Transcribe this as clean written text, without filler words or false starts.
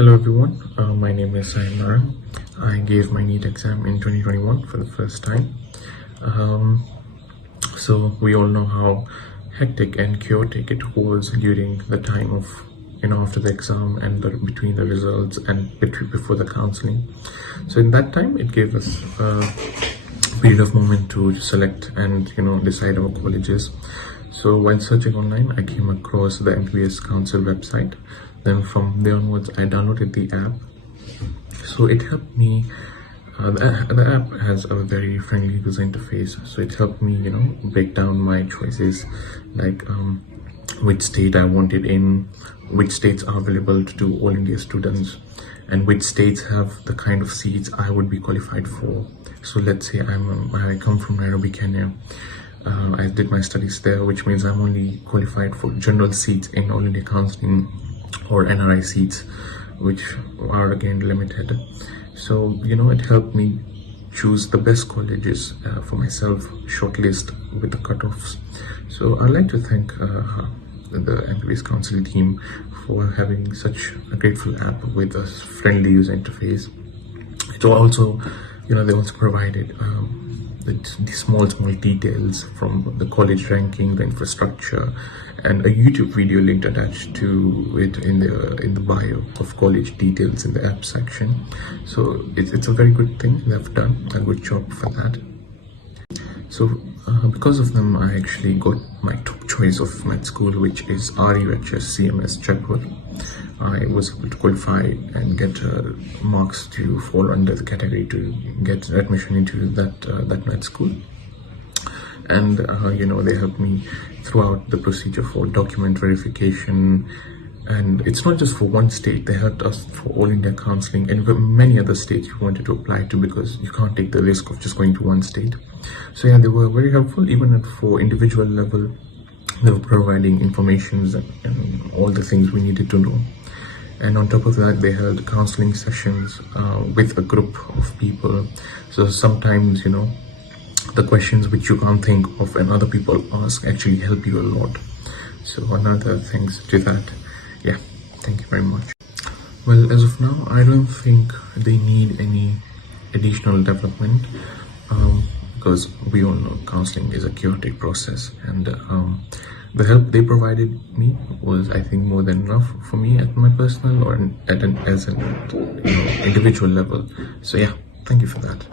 Hello everyone, my name is Sahil Narang. I gave my NEET exam in 2021 for the first time. So we all know how hectic and chaotic it was during the time of, after the exam and between the results and before the counseling. So in that time, it gave us a period of moment to select and, decide our colleges. So while searching online, I came across the MBBSCouncil website. Then from there onwards, I downloaded the app. So it helped me. The app has a very friendly user interface. So it helped me, break down my choices, like which state I wanted in, which states are available to do all India students, and which states have the kind of seats I would be qualified for. So let's say I come from Nairobi, Kenya. I did my studies there, which means I'm only qualified for general seats in All India Counselling or NRI seats, which are again limited. So, it helped me choose the best colleges for myself, shortlist with the cutoffs. So I'd like to thank the MBBS Council team for having such a grateful app with a friendly user interface. It also, they also provided the small details from the college ranking, the infrastructure, and a YouTube video linked attached to it in the bio of college details in the app section. So it's a very good thing. They have done a good job for that. So because of them, I actually got my top choice of med school, which is RUHS CMS Jaipur. I was able to qualify and get marks to fall under the category to get admission into that med school. And they helped me throughout the procedure for document verification. And it's not just for one state, they helped us for all India counselling and many other states you wanted to apply to, because you can't take the risk of just going to one state. So yeah, they were very helpful. Even for individual level, they were providing informations and all the things we needed to know. And on top of that, they held counseling sessions with a group of people. So sometimes, the questions which you can't think of and other people ask actually help you a lot. So another thanks to that. Yeah, thank you very much. Well, as of now, I don't think they need any additional development because we all know counseling is a chaotic process, and the help they provided me was, I think, more than enough for me at my personal or as an individual level. So yeah, thank you for that.